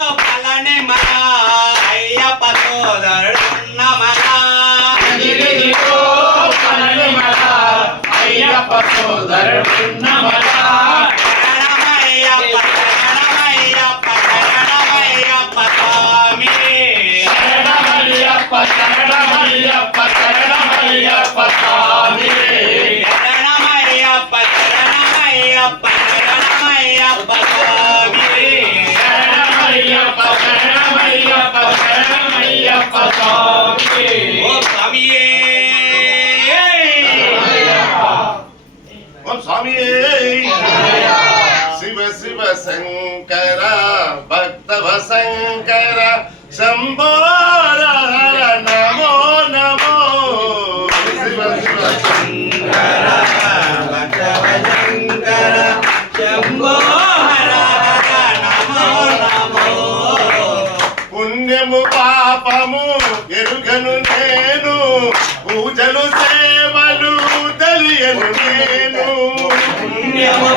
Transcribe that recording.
పళనిమల అయ్యప్ప సోదరుడున్నమల పళనిమల అయ్యప్ప సోదరుడున్నమల శరణమయ్యప్ప శరణమయ్యప్ప శరణమయ్యప్ప స్వామి శరణమయ్యప్ప శరణమయ్యప్ప శరణమయ్యప్ప స్వామి శరణమయ్యప్ప శరణమయ్యప్ప శరణమయ్యప్ప స్వామి శరణమయ్యప్ప శరణమయ్యప్ప శరణమయ్యప్ప స్వామి ఓ స్వామియే ఓం స్వామి శివ శివ శంకర భక్తవ శంకర శంభో హర నమో నమో శివ శివ శంకర భక్తవ శంకర శంభో హర హర నమో నమో పుణ్యము పాపము ఎరుగను నేను పూజలు సేవలు తెలియను నేను పుణ్యము